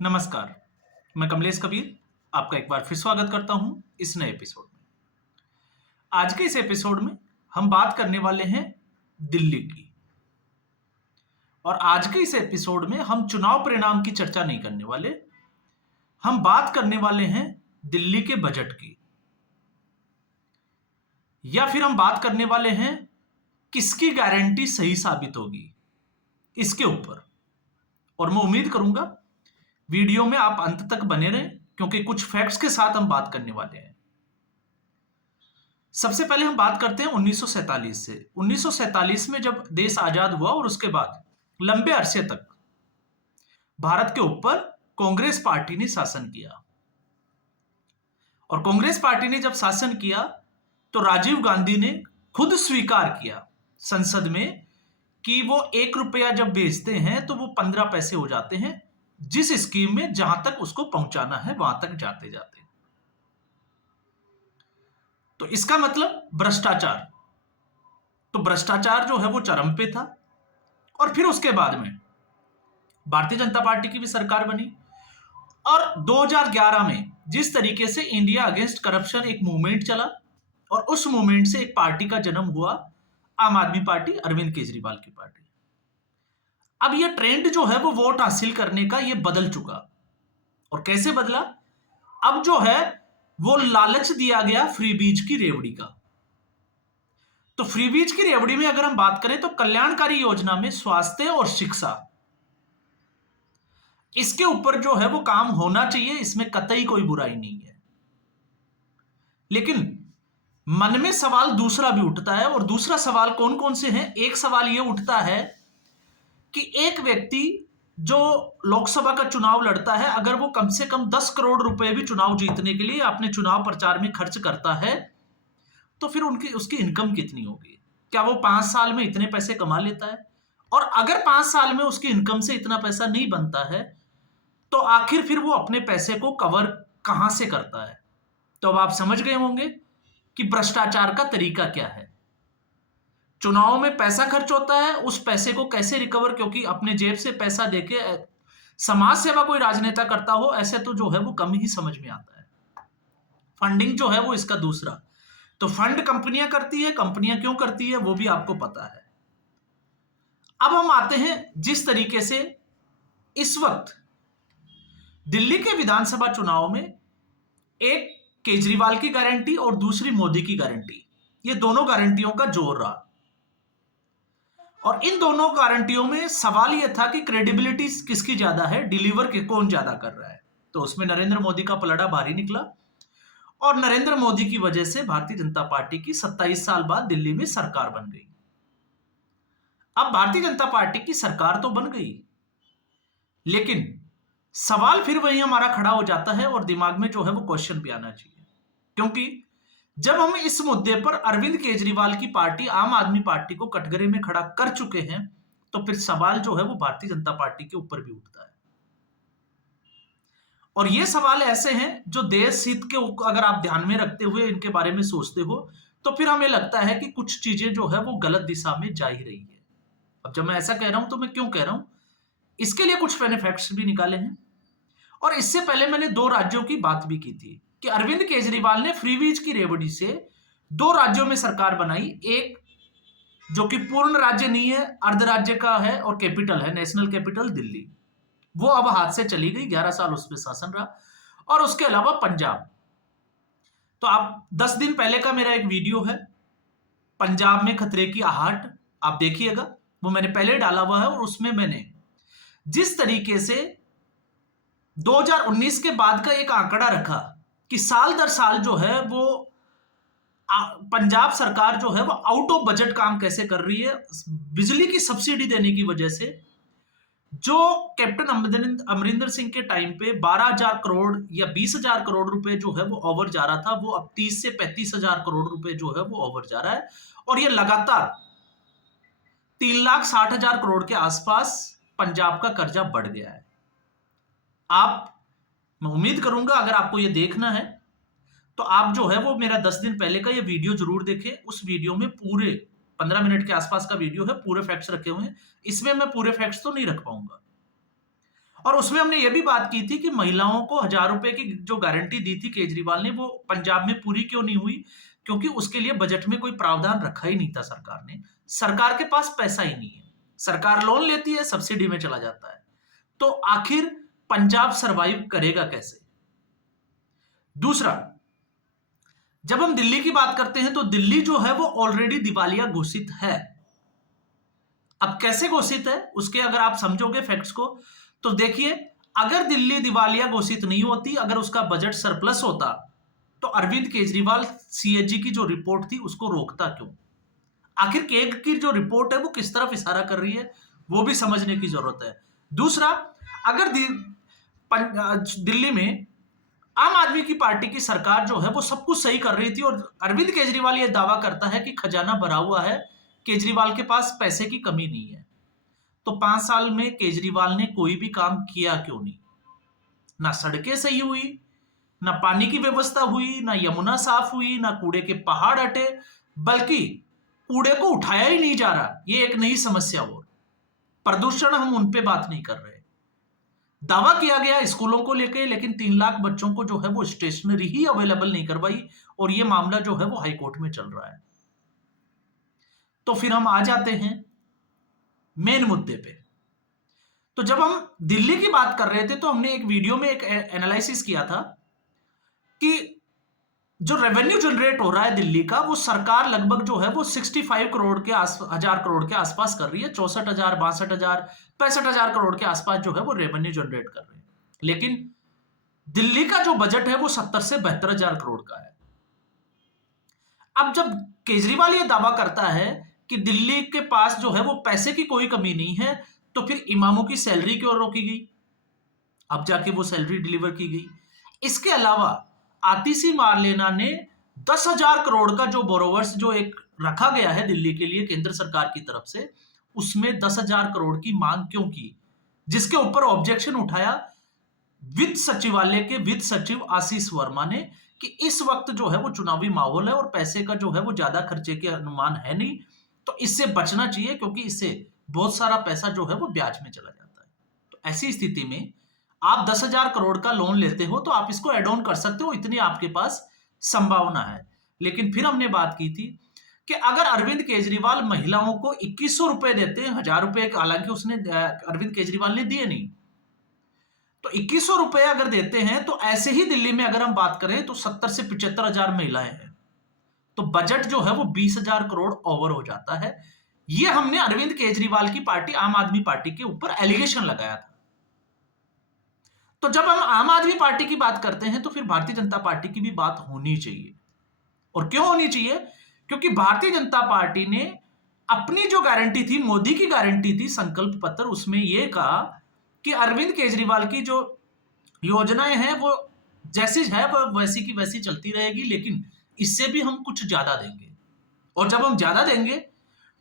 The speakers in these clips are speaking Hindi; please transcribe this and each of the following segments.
नमस्कार, मैं कमलेश कबीर आपका एक बार फिर स्वागत करता हूं इस नए एपिसोड में। आज के इस एपिसोड में हम बात करने वाले हैं दिल्ली की। और आज के इस एपिसोड में हम चुनाव परिणाम की चर्चा नहीं करने वाले, हम बात करने वाले हैं दिल्ली के बजट की, या फिर हम बात करने वाले हैं किसकी गारंटी सही साबित होगी इसके ऊपर। और मैं उम्मीद करूंगा वीडियो में आप अंत तक बने रहें, क्योंकि कुछ फैक्ट्स के साथ हम बात करने वाले हैं। सबसे पहले हम बात करते हैं 1947 से। 1947 में जब देश आजाद हुआ और उसके बाद लंबे अरसे तक भारत के ऊपर कांग्रेस पार्टी ने शासन किया। और कांग्रेस पार्टी ने जब शासन किया तो राजीव गांधी ने खुद स्वीकार किया संसद में कि वो 1 रुपया जब बेचते हैं तो वो 15 पैसे हो जाते हैं, जिस स्कीम में जहां तक उसको पहुंचाना है वहां तक जाते जाते। तो इसका मतलब भ्रष्टाचार। तो भ्रष्टाचार जो है वो चरम पे था। और फिर उसके बाद में भारतीय जनता पार्टी की भी सरकार बनी और 2011 में जिस तरीके से इंडिया अगेंस्ट करप्शन एक मूवमेंट चला और उस मूवमेंट से एक पार्टी का जन्म हुआ, आम आदमी पार्टी, अरविंद केजरीवाल की पार्टी। अब ये ट्रेंड जो है वो वोट हासिल करने का ये बदल चुका। और कैसे बदला? अब जो है वो लालच दिया गया फ्री बीज की रेवड़ी का। तो फ्री बीज की रेवड़ी में अगर हम बात करें तो कल्याणकारी योजना में स्वास्थ्य और शिक्षा, इसके ऊपर जो है वो काम होना चाहिए, इसमें कतई कोई बुराई नहीं है। लेकिन मन में सवाल दूसरा भी उठता है। और दूसरा सवाल कौन कौन से हैं? एक सवाल यह उठता है कि एक व्यक्ति जो लोकसभा का चुनाव लड़ता है, अगर वो कम से कम 10 करोड़ रुपए भी चुनाव जीतने के लिए अपने चुनाव प्रचार में खर्च करता है, तो फिर उसकी इनकम कितनी होगी? क्या वो 5 साल में इतने पैसे कमा लेता है? और अगर 5 साल में उसकी इनकम से इतना पैसा नहीं बनता है, तो आखिर फिर वो अपने पैसे को कवर कहां से करता है? तो अब आप समझ गए होंगे कि भ्रष्टाचार का तरीका क्या है। चुनाव में पैसा खर्च होता है, उस पैसे को कैसे रिकवर, क्योंकि अपने जेब से पैसा देके समाज सेवा कोई राजनेता करता हो ऐसे तो जो है वो कम ही समझ में आता है। फंडिंग जो है वो इसका दूसरा। तो फंड कंपनियां करती है, कंपनियां क्यों करती है वो भी आपको पता है। अब हम आते हैं जिस तरीके से इस वक्त दिल्ली के विधानसभा चुनाव में एक केजरीवाल की गारंटी और दूसरी मोदी की गारंटी, ये दोनों गारंटियों का जोर रहा। और इन दोनों गारंटियों में सवाल यह था कि क्रेडिबिलिटी किसकी ज्यादा है, डिलीवर कौन ज्यादा कर रहा है। तो उसमें नरेंद्र मोदी का पलड़ा भारी निकला और नरेंद्र मोदी की वजह से भारतीय जनता पार्टी की 27 साल बाद दिल्ली में सरकार बन गई। अब भारतीय जनता पार्टी की सरकार तो बन गई, लेकिन सवाल फिर वही हमारा खड़ा हो जाता है और दिमाग में जो है वो क्वेश्चन भी आना चाहिए। क्योंकि जब हम इस मुद्दे पर अरविंद केजरीवाल की पार्टी आम आदमी पार्टी को कटघरे में खड़ा कर चुके हैं, तो फिर सवाल जो है वो भारतीय जनता पार्टी के ऊपर भी उठता है। और ये सवाल ऐसे हैं जो देश हित के अगर आप ध्यान में रखते हुए इनके बारे में सोचते हो, तो फिर हमें लगता है कि कुछ चीजें जो है वो गलत दिशा में जा ही रही है। अब जब मैं ऐसा कह रहा हूं तो मैं क्यों कह रहा हूं, इसके लिए कुछ मैंने फैक्ट्स भी निकाले हैं। और इससे पहले मैंने 2 राज्यों की बात भी की थी कि अरविंद केजरीवाल ने फ्री बीज की रेवड़ी से 2 राज्यों में सरकार बनाई। एक जो कि पूर्ण राज्य नहीं है, अर्ध राज्य का है और कैपिटल है, नेशनल कैपिटल दिल्ली, वो अब हाथ से चली गई। 11 साल उस पर शासन रहा। और उसके अलावा पंजाब। तो आप 10 दिन पहले का मेरा एक वीडियो है पंजाब में खतरे की आहट, आप देखिएगा, वो मैंने पहले डाला हुआ है। और उसमें मैंने जिस तरीके से 2019 के बाद का एक आंकड़ा रखा कि साल दर साल जो है वो पंजाब सरकार जो है वो आउट ऑफ बजट काम कैसे कर रही है। बिजली की सब्सिडी देने की वजह से जो कैप्टन अमरिंदर सिंह के टाइम पे 12,000 करोड़ या 20,000 करोड़ रुपए जो है वो ओवर जा रहा था, वो अब 30 से 35,000 करोड़ रुपए जो है वो ओवर जा रहा है। और ये लगातार 3,60,000 करोड़ के आसपास पंजाब का कर्जा बढ़ गया है। मैं उम्मीद करूंगा अगर आपको ये देखना है तो आप जो है वो मेरा 10 दिन पहले का ये वीडियो जरूर देखें। उस वीडियो में पूरे 15 मिनट के आसपास का वीडियो है, पूरे फैक्ट्स रखे हुए हैं। इसमें मैं पूरे फैक्ट्स तो नहीं रख पाऊंगा। और उसमें हमने ये भी बात की थी कि महिलाओं को 1,000 रुपए की जो गारंटी दी थी केजरीवाल ने, वो पंजाब में पूरी क्यों नहीं हुई? क्योंकि उसके लिए बजट में कोई प्रावधान रखा ही नहीं था सरकार ने। सरकार के पास पैसा ही नहीं है। सरकार लोन लेती है, सब्सिडी में चला जाता है। तो आखिर पंजाब सरवाइव करेगा कैसे? दूसरा, जब हम दिल्ली की बात करते हैं तो दिल्ली जो है वो ऑलरेडी दिवालिया घोषित है। अब कैसे घोषित है उसके अगर आप समझोगे फैक्ट्स को, तो देखिए, अगर दिल्ली दिवालिया घोषित नहीं होती, अगर उसका बजट सरप्लस होता, तो अरविंद केजरीवाल सीएजी की जो रिपोर्ट थी उसको रोकता क्यों? आखिर केग की जो रिपोर्ट है वो किस तरफ इशारा कर रही है, वो भी समझने की जरूरत है। दूसरा, अगर दिल्ली में आम आदमी की पार्टी की सरकार जो है वो सब कुछ सही कर रही थी और अरविंद केजरीवाल ये दावा करता है कि खजाना भरा हुआ है, केजरीवाल के पास पैसे की कमी नहीं है, तो 5 साल में केजरीवाल ने कोई भी काम किया क्यों नहीं? ना सड़कें सही हुई, ना पानी की व्यवस्था हुई, ना यमुना साफ हुई, ना कूड़े के पहाड़ हटे, बल्कि कूड़े को उठाया ही नहीं जा रहा। ये एक नई समस्या और प्रदूषण, हम उन पे बात नहीं कर रहे। दावा किया गया स्कूलों को लेकर, लेकिन 3 लाख बच्चों को जो है वो स्टेशनरी ही अवेलेबल नहीं करवाई, और ये मामला जो है वो हाईकोर्ट में चल रहा है। तो फिर हम आ जाते हैं मेन मुद्दे पे। तो जब हम दिल्ली की बात कर रहे थे तो हमने एक वीडियो में एक एनालिसिस किया था कि जो रेवेन्यू जनरेट हो रहा है दिल्ली का, वो सरकार लगभग जो है वो 65 करोड़ के हजार करोड़ के आसपास कर रही है। 64,000, 62,000, 65,000 करोड़ के आसपास जो है वो रेवेन्यू जनरेट कर रहे हैं। लेकिन दिल्ली का जो बजट है वो 70 से 72,000 करोड़ का है। अब जब केजरीवाल ये दावा करता है कि दिल्ली के पास जो है वो पैसे की कोई कमी नहीं है, तो फिर इमामों की सैलरी क्यों रोकी गई? अब जाके वो सैलरी डिलीवर की गई। इसके अलावा आतिशी मारलेना ने 10,000 करोड़ का जो बोरोवर्स जो एक रखा गया है दिल्ली के लिए केंद्र सरकार की तरफ से, उसमें 10,000 करोड़ की मांग क्यों की? जिसके ऊपर ऑब्जेक्शन उठाया वित्त सचिवालय के वित्त सचिव आशीष वर्मा ने कि इस वक्त जो है वो चुनावी माहौल है और पैसे का जो है वो ज्यादा खर्चे के अनुमान है नहीं, तो इससे बचना चाहिए, क्योंकि इससे बहुत सारा पैसा जो है वो ब्याज में चला जाता है। तो ऐसी स्थिति में आप 10,000 करोड़ का लोन लेते हो तो आप इसको एड ऑन कर सकते हो, इतनी आपके पास संभावना है। लेकिन फिर हमने बात की थी कि अगर अरविंद केजरीवाल महिलाओं को 2,100 रुपए देते हैं, 1,000 रुपए, हालांकि उसने अरविंद केजरीवाल ने दिए नहीं, तो 2,100 रुपए अगर देते हैं, तो ऐसे ही दिल्ली में अगर हम बात करें तो 70 से 75,000 महिलाएं हैं, तो बजट जो है वो 20,000 करोड़ ओवर हो जाता है। ये हमने अरविंद केजरीवाल की पार्टी आम आदमी पार्टी के ऊपर एलिगेशन लगाया था। तो जब हम आम आदमी पार्टी की बात करते हैं तो फिर भारतीय जनता पार्टी की भी बात होनी चाहिए। और क्यों होनी चाहिए? क्योंकि भारतीय जनता पार्टी ने अपनी जो गारंटी थी, मोदी की गारंटी थी संकल्प पत्र, उसमें यह कहा कि अरविंद केजरीवाल की जो योजनाएं हैं वो जैसी है वो वैसी की वैसी चलती रहेगी, लेकिन इससे भी हम कुछ ज्यादा देंगे। और जब हम ज्यादा देंगे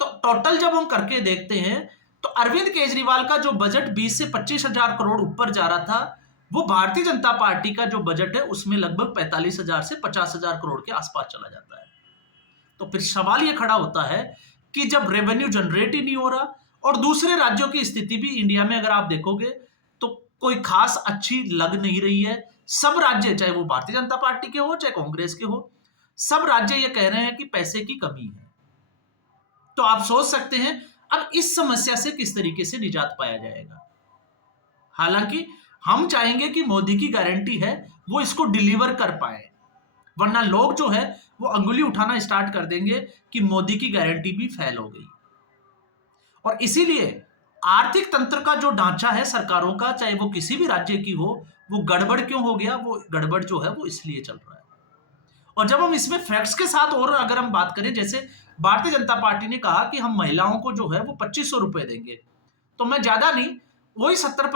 तो टोटल जब हम करके देखते हैं तो अरविंद केजरीवाल का जो बजट 20 से 25,000 करोड़ ऊपर जा रहा था, वो भारतीय जनता पार्टी का जो बजट है उसमें लगभग 45,000 से 50,000 करोड़ के आसपास चला जाता है। तो फिर सवाल यह खड़ा होता है कि जब रेवेन्यू जनरेट ही नहीं हो रहा, और दूसरे राज्यों की स्थिति भी इंडिया में अगर आप देखोगे तो कोई खास अच्छी लग नहीं रही है। सब राज्य, चाहे वो भारतीय जनता पार्टी के हो चाहे कांग्रेस के हो, सब राज्य ये कह रहे हैं कि पैसे की कमी है। तो आप सोच सकते हैं अब इस समस्या से किस तरीके से निजात पाया जाएगा। हालांकि हम चाहेंगे कि मोदी की गारंटी है वो इसको डिलीवर कर पाए, वरना लोग जो है वो अंगुली उठाना स्टार्ट कर देंगे कि मोदी की गारंटी भी फेल हो गई। और इसीलिए आर्थिक तंत्र का जो ढांचा है सरकारों का, चाहे वो किसी भी राज्य की हो, वो गड़बड़ क्यों हो गया? वो गड़बड़ जो है वो इसलिए चल रहा है। और जब हम इसमें फैक्ट्स के साथ और अगर हम बात करें, जैसे भारतीय जनता पार्टी ने कहा कि हम महिलाओं को जो है वो 2,500 रुपए देंगे, तो मैं ज्यादा नहीं, वही 70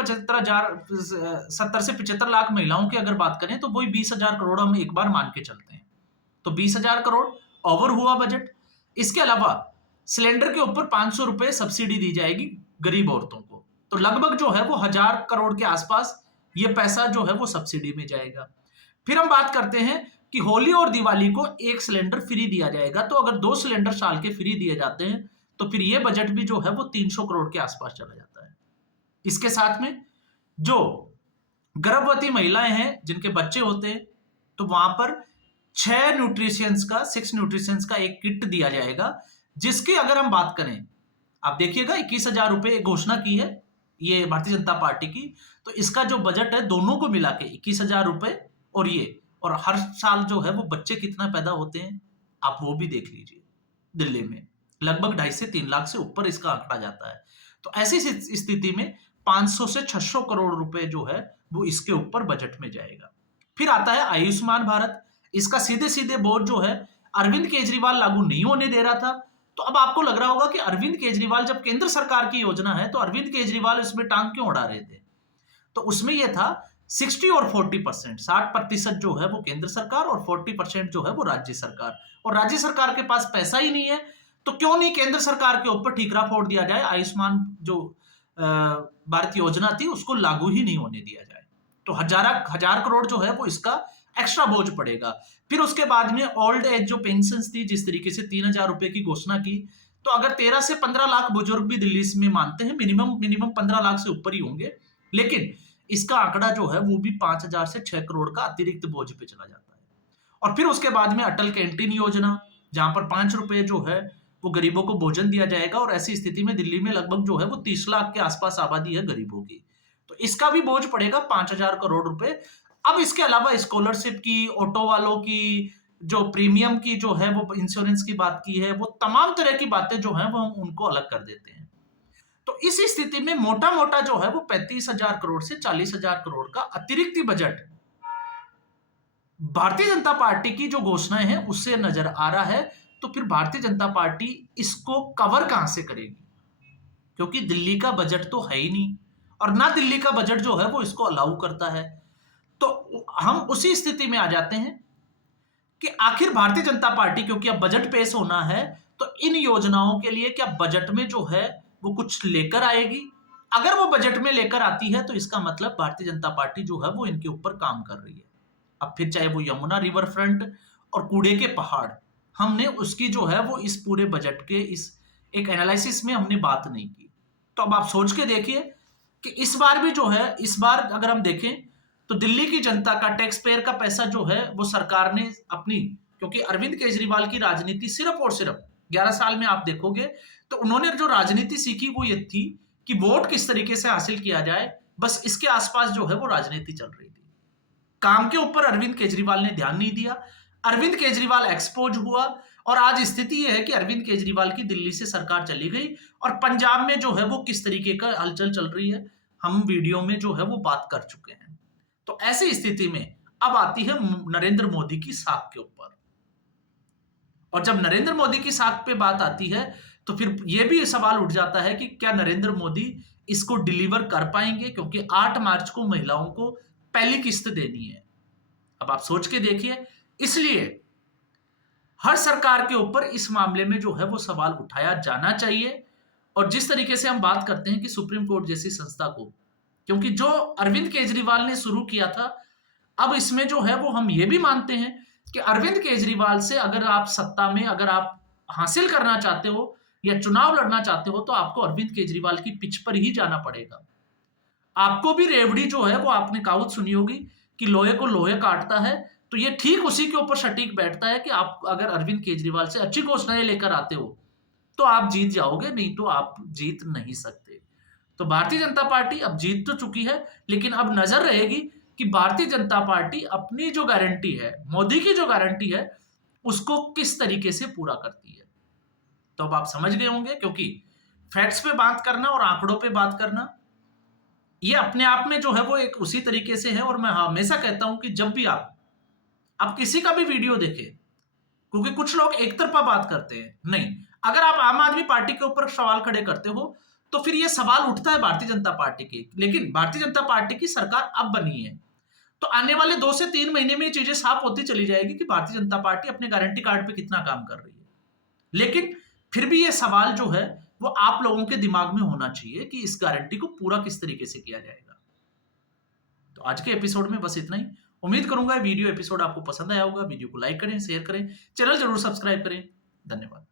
से 75 लाख महिलाओं की अगर बात करें तो वही 20,000 करोड़ हम एक बार मान के चलते हैं, तो 20,000 करोड़ ओवर हुआ बजट। इसके अलावा सिलेंडर के ऊपर 500 रुपए सब्सिडी दी जाएगी गरीब औरतों को, तो लगभग जो है वो 1,000 करोड़ के आसपास ये पैसा जो है वो सब्सिडी में जाएगा। फिर हम बात करते हैं कि होली और दिवाली को एक सिलेंडर फ्री दिया जाएगा, तो अगर 2 सिलेंडर साल के फ्री दिए जाते हैं तो फिर ये बजट भी जो है वो 300 करोड़ के आसपास चला जाता है। इसके साथ में जो गर्भवती महिलाएं हैं जिनके बच्चे होते हैं, तो वहां पर 6 न्यूट्रिशंस का एक किट दिया जाएगा, जिसकी अगर हम बात करें, आप देखिएगा 21,000 रुपए घोषणा की है ये भारतीय जनता पार्टी की। तो इसका जो बजट है दोनों को मिला के 21,000 रुपए, और ये, और हर साल जो है वो बच्चे कितना पैदा होते हैं आप वो भी देख लीजिए। दिल्ली में लगभग 2.5 से 3 लाख से ऊपर इसका आंकड़ा जाता है। तो ऐसी स्थिति में 500 से 600 करोड़ रुपए जो है वो इसके ऊपर बजट में जाएगा। फिर आता है आयुष्मान भारत। इसका सीधे सीधे बोझ जो है अरविंद केजरीवाल लागू नहीं होने दे रहा था। तो अब आपको लग रहा होगा कि अरविंद केजरीवाल, जब केंद्र सरकार की योजना है तो अरविंद केजरीवाल इसमें टांग क्यों अड़ा रहे थे? तो उसमें यह था 60 और 40%, 60% जो है वो केंद्र सरकार और 40% जो है वो राज्य सरकार। और राज्य सरकार के पास पैसा ही नहीं है, तो क्यों नहीं केंद्र सरकार के ऊपर ठीकरा फोड़ दिया जाए, आयुष्मान जो भारत योजना थी उसको लागू ही नहीं होने दिया जाए। तो हजार करोड़ जो है वो इसका एक्स्ट्रा बोझ पड़ेगा। फिर उसके बाद में ओल्ड एज जो पेंशन थी, जिस तरीके से 3,000 रुपए की घोषणा की, तो अगर 13 से 15 लाख बुजुर्ग भी दिल्ली में मानते हैं, मिनिमम 15 लाख से ऊपर ही होंगे, लेकिन इसका आंकड़ा जो है वो भी 5,000 से 6 करोड़ का अतिरिक्त बोझ पे चला जाता है। और फिर उसके बाद में अटल कैंटीन योजना, जहां पर 5 रुपए जो है वो गरीबों को भोजन दिया जाएगा, और ऐसी स्थिति में दिल्ली में लगभग जो है वो 30 लाख के आसपास आबादी है गरीबों की, तो इसका भी बोझ पड़ेगा 5,000 करोड़ रुपए। अब इसके अलावा स्कॉलरशिप की, ऑटो वालों की, जो प्रीमियम की जो है वो इंश्योरेंस की बात की है, वो तमाम तरह की बातें जो है वो हम उनको अलग कर देते हैं। तो इस स्थिति में मोटा मोटा जो है वो 35,000 करोड़ से 40,000 करोड़ का अतिरिक्त बजट भारतीय जनता पार्टी की जो घोषणाएं हैं उससे नजर आ रहा है। तो फिर भारतीय जनता पार्टी इसको कवर कहां से करेगी? क्योंकि दिल्ली का बजट तो है ही नहीं, और ना दिल्ली का बजट जो है वो इसको अलाउ करता है। तो हम उसी स्थिति में आ जाते हैं कि आखिर भारतीय जनता पार्टी, क्योंकि अब बजट पेश होना है, तो इन योजनाओं के लिए क्या बजट में जो है वो कुछ लेकर आएगी? अगर वो बजट में लेकर आती है तो इसका मतलब भारतीय जनता पार्टी जो है वो इनके ऊपर काम कर रही है। अब फिर चाहे वो यमुना रिवर फ्रंट और कूड़े के पहाड़, हमने उसकी जो है वो इस पूरे बजट के इस एक एनालिसिस में हमने बात नहीं की। तो अब आप सोच के देखिए कि इस बार भी जो है, इस बार अगर हम देखें तो दिल्ली की जनता का, टैक्स पेयर का पैसा जो है वो सरकार ने अपनी, क्योंकि अरविंद केजरीवाल की राजनीति सिर्फ और सिर्फ 11 साल में आप देखोगे तो उन्होंने जो राजनीति सीखी वो ये थी कि वोट किस तरीके से हासिल किया जाए, बस इसके आसपास जो है वो राजनीति चल रही थी। काम के ऊपर अरविंद केजरीवाल ने ध्यान नहीं दिया, अरविंद केजरीवाल एक्सपोज हुआ, और आज स्थिति यह है कि अरविंद केजरीवाल की दिल्ली से सरकार चली गई, और पंजाब में जो है वो किस तरीके का हलचल चल रही है हम वीडियो में जो है वो बात कर चुके हैं। तो ऐसी स्थिति में अब आती है नरेंद्र मोदी की साख के ऊपर, और जब नरेंद्र मोदी की साख पे बात आती है तो फिर यह भी सवाल उठ जाता है कि क्या नरेंद्र मोदी इसको डिलीवर कर पाएंगे, क्योंकि 8 मार्च को महिलाओं को पहली किस्त देनी है। अब आप सोच के देखिए, इसलिए हर सरकार के ऊपर इस मामले में जो है वो सवाल उठाया जाना चाहिए। और जिस तरीके से हम बात करते हैं कि सुप्रीम कोर्ट जैसी संस्था को, क्योंकि जो अरविंद केजरीवाल ने शुरू किया था, अब इसमें जो है वो हम ये भी मानते हैं कि अरविंद केजरीवाल से अगर आप सत्ता में अगर आप हासिल करना चाहते हो या चुनाव लड़ना चाहते हो तो आपको अरविंद केजरीवाल की पिच पर ही जाना पड़ेगा। आपको भी रेवड़ी जो है वो, आपने कहावत सुनी होगी कि लोहे को लोहे काटता है, तो ये ठीक उसी के ऊपर सटीक बैठता है कि आप अगर अरविंद केजरीवाल से अच्छी घोषणाएं लेकर आते हो तो आप जीत जाओगे, नहीं तो आप जीत नहीं सकते। तो भारतीय जनता पार्टी अब जीत तो चुकी है, लेकिन अब नजर रहेगी कि भारतीय जनता पार्टी अपनी जो गारंटी है, मोदी की जो गारंटी है, उसको किस तरीके से पूरा करती है। तो अब आप समझ गए होंगे, क्योंकि फैक्ट्स पे बात करना और आंकड़ों पे बात करना ये अपने आप में जो है वो एक उसी तरीके से है। और मैं हमेशा कहता हूं कि जब भी आप किसी का भी वीडियो देखें, क्योंकि कुछ लोग एक तरफा बात करते हैं, नहीं, अगर आप आम आदमी पार्टी के ऊपर सवाल खड़े करते हो तो फिर ये सवाल उठता है भारतीय जनता पार्टी के। लेकिन भारतीय जनता पार्टी की सरकार अब बनी है, तो आने वाले 2 से 3 महीने में ये चीजें साफ होती चली जाएगी कि भारतीय जनता पार्टी अपने गारंटी कार्ड पे कितना काम कर रही है। लेकिन फिर भी ये सवाल जो है वो आप लोगों के दिमाग में होना चाहिए कि इस गारंटी को पूरा किस तरीके से किया जाएगा। तो आज के एपिसोड में बस इतना ही। उम्मीद करूंगा वीडियो एपिसोड आपको पसंद आया होगा। वीडियो को लाइक करें, शेयर करें, चैनल जरूर सब्सक्राइब करें। धन्यवाद।